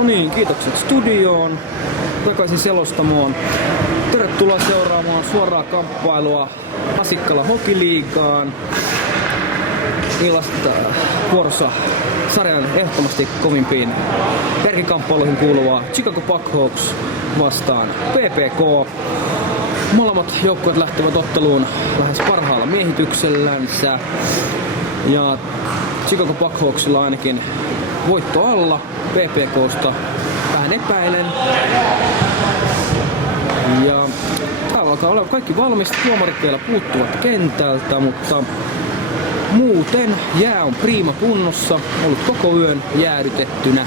No niin, kiitokset studioon, takaisin selostamoon. Tervetuloa seuraamaan suoraa kamppailua Asikkala Hokiliigaan. Illasta vuorossa sarjan ehdottomasti kovimpiin kärkikamppailuihin kuuluvaa Chicago Blackhawks vastaan PPK. Molemmat joukkueet lähtevät otteluun lähes parhaalla miehityksellänsä. Ja Chicago Blackhawksilla ainakin voitto alla PPKsta. Vähän epäilen. Ja täällä alkaa olla kaikki valmista. Tuomarit vielä puuttuvat kentältä, mutta muuten jää on priima kunnossa. Ollut koko yön jäädytettynä.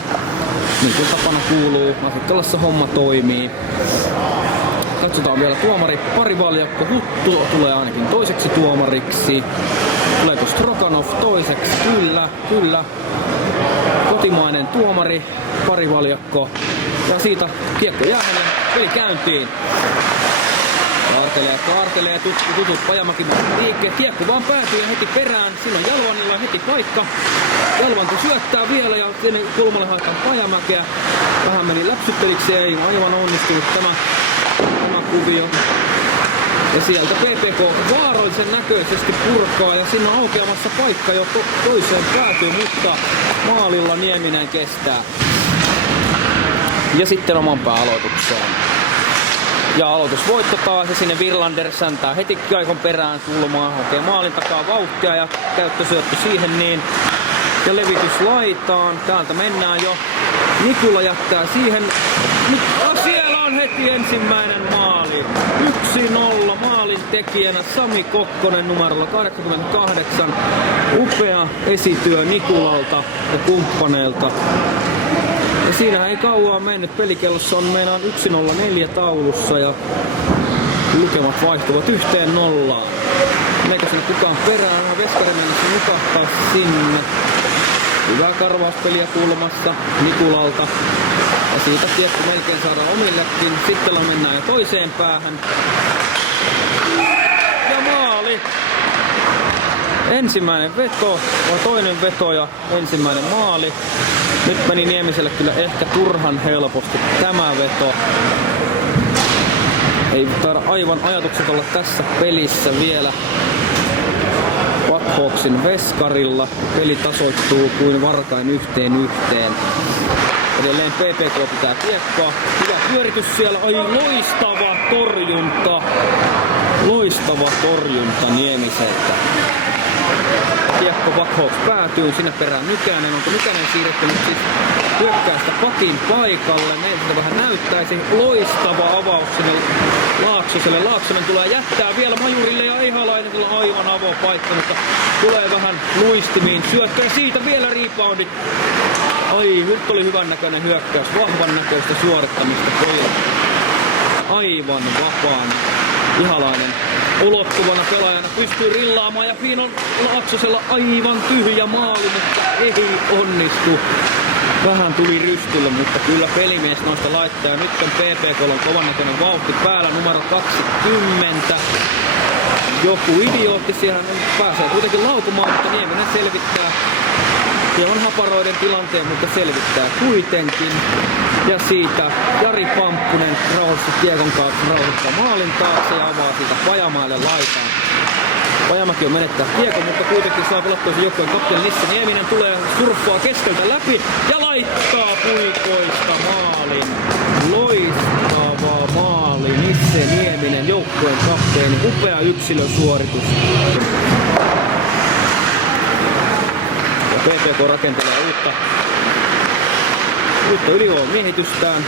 Niin kuin tapana kuuluu. Asikkalassa homma toimii. Katsotaan vielä tuomari. Parivaljakko Huttu tulee ainakin toiseksi tuomariksi. Tuleeko Stroganov toiseksi? Kyllä. Kotimainen tuomari, parivaljakko. Ja siitä kiekko jäähän ja peli käyntiin. Kaartelee tutut Pajamäki liikkeet. Kiekko vaan päätyy ja heti perään. Siinä on Jalvanilla heti paikka. Jalvanko syöttää vielä ja sinne kulmalle haetaan Pajamäkeä. Vähän meni läpsytteliksi, ei aivan onnistunut tämä kuvio. Ja sieltä PPK vaarallisen näköisesti purkaa ja siinä on aukeamassa paikka jo toiseen päätyyn, mutta maalilla Nieminen kestää. Ja sitten oman pääaloitukseen. Ja aloitusvoitto taas ja sinne Virlander säntää heti Kiekon perään kulmaan, hakee maalin takaa vauhtia ja käyttösyöttö siihen niin. Ja levitys laitaan, täältä mennään jo. Nikula jättää siihen. Siellä on heti ensimmäinen maali. 1-0 maalin tekijänä Sami Kokkonen numerolla 88. Upea esityö Nikulalta ja kumppaneilta. Ja siinä ei kauan mennyt. Pelikellossa on meinaan 1-0-4 taulussa ja lukemat vaihtuvat 1-0. Eikä sinne kukaan perään. Veskarinen nukahtaa sinne. Hyvää karvauspeliä kulmassa Nikulalta. Ja siitä kiekko melkein saadaan omillekin. Sitten mennään jo toiseen päähän. Ja maali! Ensimmäinen veto, vai toinen veto ja ensimmäinen maali. Nyt meni Niemiselle kyllä ehkä turhan helposti tämä veto. Ei taida aivan ajatukset olla tässä pelissä vielä. Blackhawksin veskarilla. Peli tasoittuu kuin varkain 1-1. Edelleen PPK pitää kiekkoa. Hyvä pyöritys siellä. Ai loistava torjunta. Loistava torjunta Niemiseltä. Kiekko Blackhawks päätyy. Sinne perään Nykänen. Onko Nykänen siirretty nyt siis hyökkäästä pakin paikalle? Meiltä vähän näyttäisi. Loistava avaus sinne Laaksoselle. Laaksonen tulee jättää vielä Majurille ja Ihalainen on aivan avopaikka, mutta tulee vähän luistimiin syöttö ja siitä vielä reboundit. Ai, nyt oli hyvän näköinen hyökkäys, vahvan näköistä suorittamista pojille. Aivan vapaan Ihalainen ulottuvana pelaajana pystyy rillaamaan ja siinä on Laaksosella aivan tyhjä maali, mutta ei onnistu. Vähän tuli rystylle, mutta kyllä pelimies noista laittaa ja nyt on PPK:lla kovan näköinen vauhti päällä numero 20. Joku idiootti siellä pääsee kuitenkin laukumaan, mutta Nieminen selvittää. Hieman haparoiden tilanteen, mutta selvittää kuitenkin. Ja siitä Jari Pamppunen rauhoissa kiekon kautta rauhoittaa maalin taakse ja avaa siitä Pajamaalle laitaan. Pajamäki on menettää kiekon, mutta kuitenkin saa pelattua sen joukkueen kapteeni Nisse Nieminen tulee surffaa keskeltä läpi ja laittaa puikoista maalin. Loistava maali Nisse Nieminen, joukkueen kapteeni, upea yksilösuoritus. Ja PPK rakentelee uutta ylivoiman miehitystään.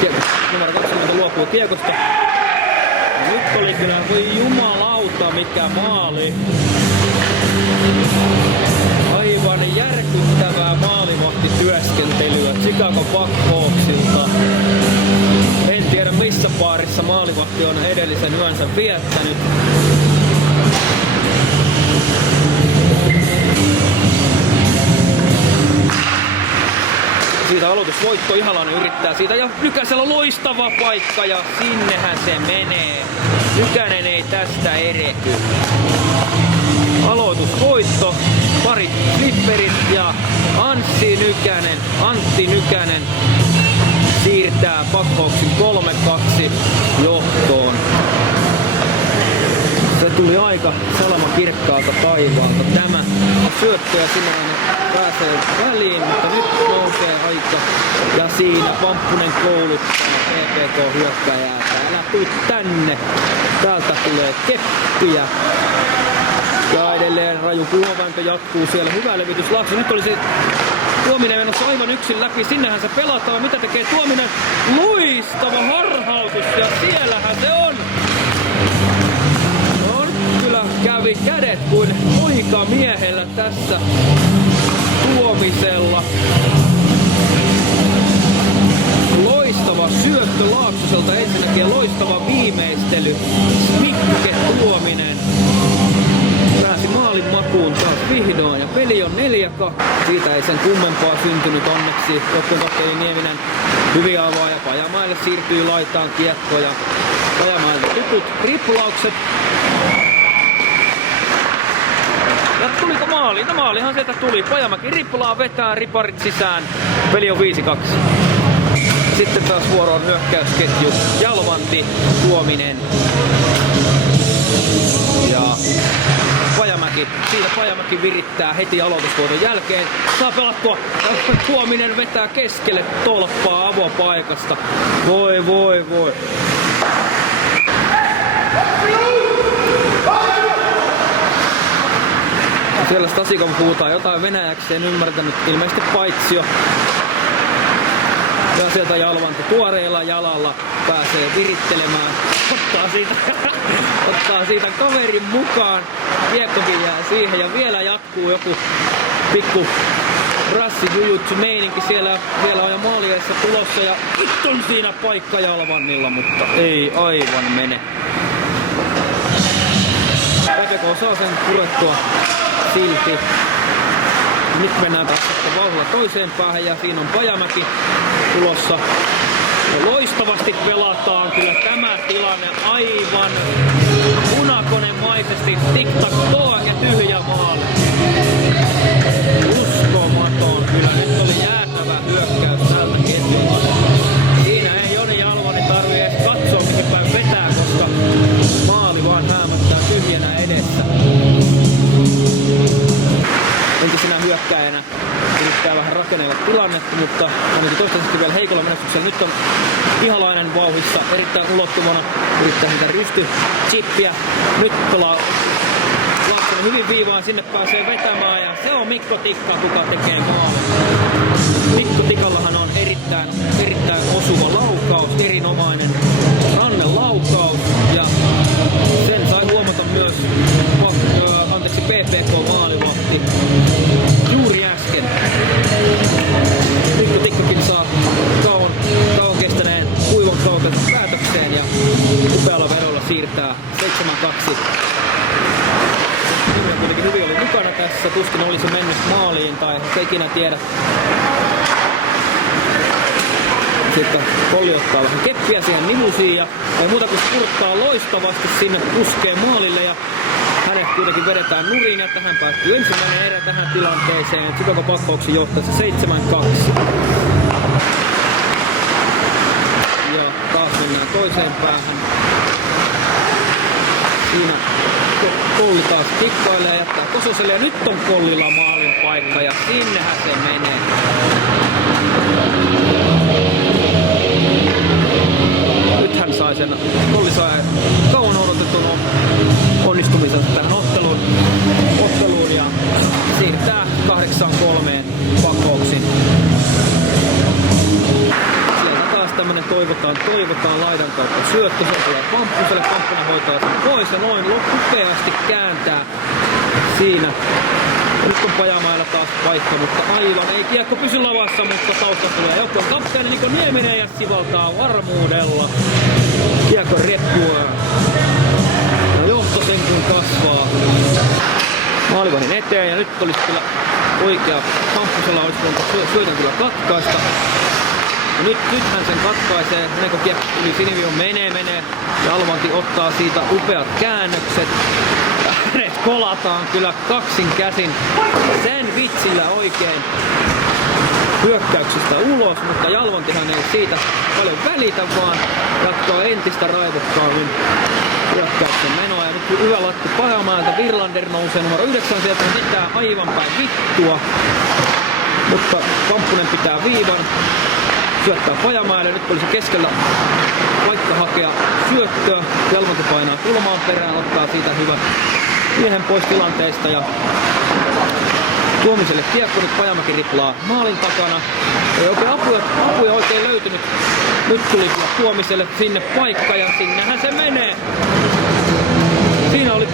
Siinä numero 20 luopuu kiekosta. Ja nyt oli kyllä, voi jumalauta mikä maali. Aivan järkyttävää maalivahtityöskentelyä Chicago Blackhawksilta. En tiedä missä baarissa maalivahti on edellisen yönsä viettänyt. Siitä aloitusvoitto, Ihalainen yrittää siitä ja Nykäsellä loistava paikka ja sinnehän se menee. Nykänen ei tästä erehdy. Aloitusvoitto parit flipperit ja Antti Nykänen siirtää pakkauksen 3-2 johtoon. Se tuli aika salamakirkkaalta taivaalta tämä syöttö ja Simonen pääsee väliin, mutta nyt nousee aika ja siinä Pamppunen kouluttaa PPK-hyökkäjää. Älä tuu tänne, täältä tulee keppiä. Ja edelleen raju kulovääntö jatkuu siellä. Hyvä levitys Laakso. Nyt oli se Tuominen menossa aivan yksin läpi. Sinnehän se pelataan. Mitä tekee Tuominen? Loistava harhautus ja siellähän se on. No nyt kyllä kävi kädet kuin poikamiehellä tässä Tuomisella. Loistava syöttö Laaksoselta ensinnäkin ja loistava viimeistely. Mikke Tuominen pääsi maalin makuun taas vihdoin ja peli on 4-2. Siitä ei sen kummempaa syntynyt onneksi. Joukkueen kapteeni Nieminen hyvin avaa ja Pajamaille siirtyy laitaan kiekko ja Pajamaille tutut riplaukset. Ja tuliko maali? No maalihan sieltä tuli. Pajamäki riplaa, vetää riparit sisään. Peli on 5-2. Sitten taas vuoroon hyökkäysketju. Jalvanti, Tuominen ja Pajamäki. Siinä Pajamäki virittää heti aloitusvuoron jälkeen. Saa pelattua. Tuominen vetää keskelle tolppaa avopaikasta. Voi. Siellä Stasikov huutaa jotain venäjäksi, en ymmärtänyt, ilmeisesti paitsio. Ja sieltä Jalvanti tuoreella jalalla pääsee virittelemään. Ottaa siitä kaverin mukaan. Kiekkokin jää siihen ja vielä jatkuu joku pikku rassijujutsu meininki. Siellä on jo maalieessa tulossa ja nyt on siinä paikka Jalvannilla, mutta ei aivan mene. PPK saa sen purettua silti. Nyt mennään taas sitten vauhdilla toiseen päähän ja siinä on Pajamäki tulossa. Ja loistavasti pelataan kyllä tämä tilanne aivan punakonemaisesti. Tik-tak-toang ja tyhjä maali. Uskomaton kyllä. Nyt oli jäätävä hyökkäys tältä ketjulta. Siinä ei Joni Jalvanen tarvii edes katsoa mihin päin vetää, koska maali vaan häämöttää tyhjänä edessä. Entisenä hyökkäjänä yrittää vähän rakennella tilannetta, mutta ainakin toistaiseksi vielä heikolla menestyksellä. Nyt on Ihalainen vauhissa erittäin ulottuvana. Yrittää sitä rystychippiä. Nyt pelaa Laaksonen hyvin viivaan, sinne pääsee vetämään ja se on Mikko Tikka, kuka tekee maalin. Mikko Tikallahan on erittäin osuva laukaus, erinomainen rannelaukaus ja sen sai huomata myös PPK-maalivahti juuri äsken. Mikko Tikkakin saa kauan kestäneen kuivan kauden päätökseen ja upealla verolla siirtää 7-2. Niminen kuitenkin hyvin oli mukana tässä, tuskin olisi mennyt maaliin tai se ikinä tiedä. Sitten Kolli ottaa vähän keppiä siihen Nimusiin ja ei muuta kuin spurttaa loistavasti sinne, puskee maalille ja hänet kuitenkin vedetään nurin ja tähän päättyy ensimmäinen erä tähän tilanteeseen. Sitoko pakkauksen johtaa se 7-2. Ja taas mennään toiseen päähän. Siinä Kolli taas kikkailee ja jättää Kososelle ja nyt on Kollilla maalin paikka ja sinnehän se menee. Nyt hän sai sen, Kolli sai kauan odotetun onnistumisensa tähän otteluun ja siirtää 8-3 pakkauksin. Sieltä taas tämmönen toivotaan laidan kautta syöttö, se tulee Pamppuselle, Pamppunen hoitaa sen pois ja noin upeasti kääntää siinä. Ja nyt on Pajamailla taas paikka, mutta aivan ei kiekko pysy lavassa, mutta taustasta tulee joukkueen kapteeni Niko Nieminen ja sivaltaa varmuudella kiekko reppuaa. Ja johto sen kun kasvaa maalivahdin eteen ja nyt olisi kyllä oikea Pamppusella olisi voinut syötön kyllä katkaista. Ja nythän sen katkaisee, menee kiekko yli sinivion menee. Jalvanti ottaa siitä upeat käännökset. Hänet kolataan kyllä kaksin käsin sen vitsillä oikein hyökkäyksestä ulos, mutta Jalvantihan ei siitä paljon välitä, vaan jatkaa entistä raivokkaammin hyökkäyksen menoa. Ja nyt hyvä lattu Pajamäeltä, Virlander nousee numero 9, sieltä pitää aivan päin vittua. Mutta Kamppunen pitää viivan, syöttää Pajamäelle, nyt olisi keskellä vaikka hakea syöttöä. Jalvanti painaa kulmaan perään, ottaa siitä hyvän miehen pois tilanteesta ja Tuomiselle kiekko, nyt Pajamäki riplaa maalin takana. Ei oikein apuja oikein löytynyt. Nyt tuli Tuomiselle sinne paikka ja sinnehän se menee. Siinä oli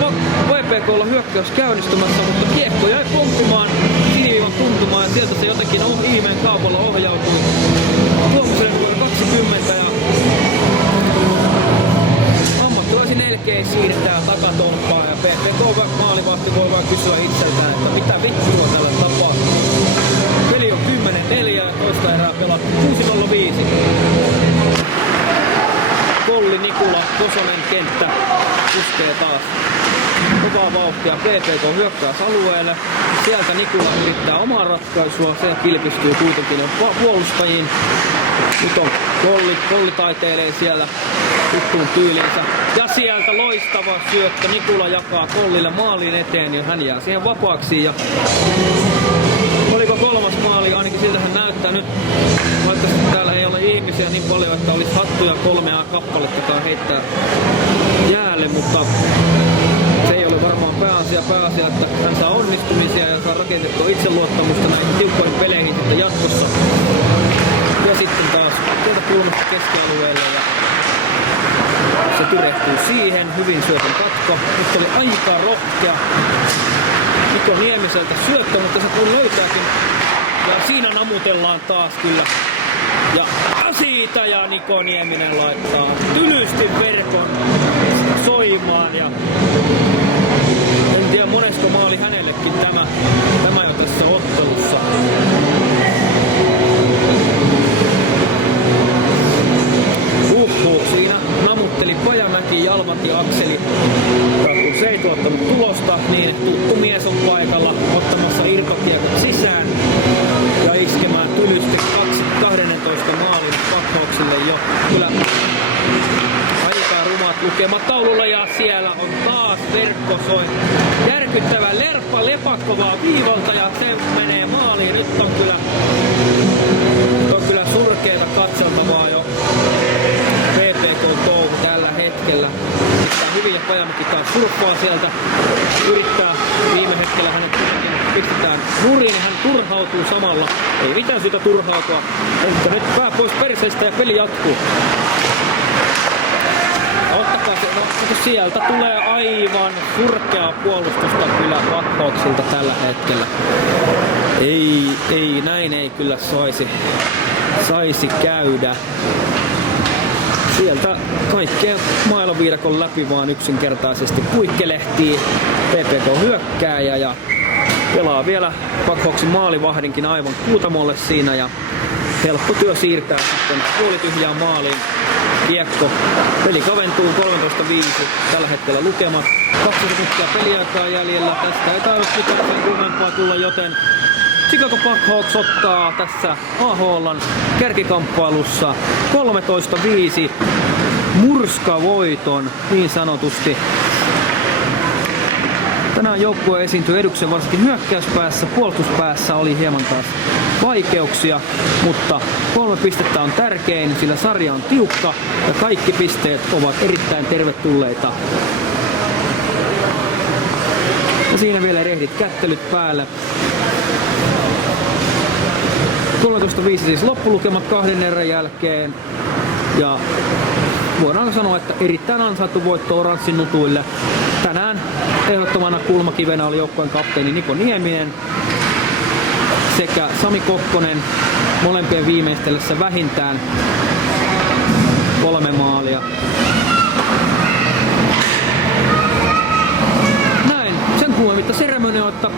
VPK:lla hyökkäys käynnistymässä, mutta kiekko jäi pomppimaan siniviivan tuntumaan ja sieltä se jotenkin ihmeen kaupalla ohjautui Tuomiselle numero 20 ja ammattilaisin elkein siirtää takatompaa ja PPK maalivahti voi vaan kysyä itseltään, että mitä vittua tällä tapahtuu. Peli on 10-4 ja toista erää pelattu 6-0-5. Kolli, Nikula, Kosonen kenttä puskee taas kovaa vauhtia. PPK hyökkäysalueelle. Sieltä Nikula yrittää omaa ratkaisua. Se kilpistyy kuitenkin puolustajiin. Nyt on Kolli taiteilee siellä tuttuun tyyliinsä. Ja sieltä loistava syöttö. Nikula jakaa Kollille maalin eteen ja hän jää siihen vapaaksi. Ja oliko kolmas maali? Ainakin siltähän näyttää nyt. Vaikka täällä ei ole ihmisiä niin paljon, että olisi hattuja 3 kappalettakaan heittää jäälle, mutta se ei ole varmaan pääasia, että hän saa onnistumisia ja saa rakennettua itseluottamusta näihin tiukkoihin peleihin sitten jatkossa. Ja sitten taas tuolta kulmasta keskialueelle ja se tyrehtyy siihen. Hyvin syötön katko. Nyt oli aika rohkea Niko Niemiseltä syöttö, mutta se kun löytääkin. Ja siinä namutellaan taas kyllä. Ja siitä ja Niko Nieminen laittaa tylysti verkon soimaan. Ja en tiedä monesko maali hänellekin tämä jo tässä ottelussa. Siinä namutteli Pajamäki, Jalvanti, Akseli. Kun se ei tuottanut tulosta, niin tuttu mies on paikalla ottamassa irtokiekot sisään ja iskemään tylysti 12 maalin Packhawksille jo. Kyllä aika rumat lukemat taululla ja siellä on taas verkkosoi. Järkyttävä lerppa lepakkovaa viivalta ja se menee maaliin. Nyt on kyllä surkeita katseltavaa jo. PPK-touhu tällä hetkellä. Pitää hyvin ja Pajamäki taas surffaa sieltä. Yrittää viime hetkellä hänet pistetään muriin ja hän turhautuu samalla. Ei mitään syytä turhautua. Mutta nyt pää pois perseestä ja peli jatkuu. Ottakaa se, sieltä tulee aivan surkeaa puolustusta kyllä Packhawksilta tällä hetkellä. Ei, näin ei kyllä saisi käydä. Sieltä kaikkea mailaviidakon läpi vaan yksinkertaisesti puikkelehtii PPK hyökkääjä ja pelaa vielä Packhawksin maalivahdinkin aivan Kuutamolle siinä ja helppo työ siirtää sitten puolityhjään maaliin. Kiekko. Peli kaventuu 13-5. Tällä hetkellä lukemat. 2 sekuntia peliaikaa jäljellä. Tästä ei tarvitse mitään sen kummempaa tulla, joten Chicago Packhawks ottaa tässä AHL:n kärkikamppailussa 13-5 murskavoiton niin sanotusti. Tänään joukkue esiintyi eduksen varsinkin hyökkäyspäässä, puolustuspäässä oli hieman taas vaikeuksia, mutta 3 pistettä on tärkein, sillä sarja on tiukka ja kaikki pisteet ovat erittäin tervetulleita. Ja siinä vielä rehdit kättelyt päälle. 13-5 siis loppulukemat 2 erän jälkeen. Ja voidaan sanoa, että erittäin ansaittu voitto oranssin nutuille. Tänään ehdottomana kulmakivenä oli joukkueen kapteeni Niko Nieminen sekä Sami Kokkonen molempien viimeistellessä vähintään 3 maalia. Näin, sen kummemmitta seremonioita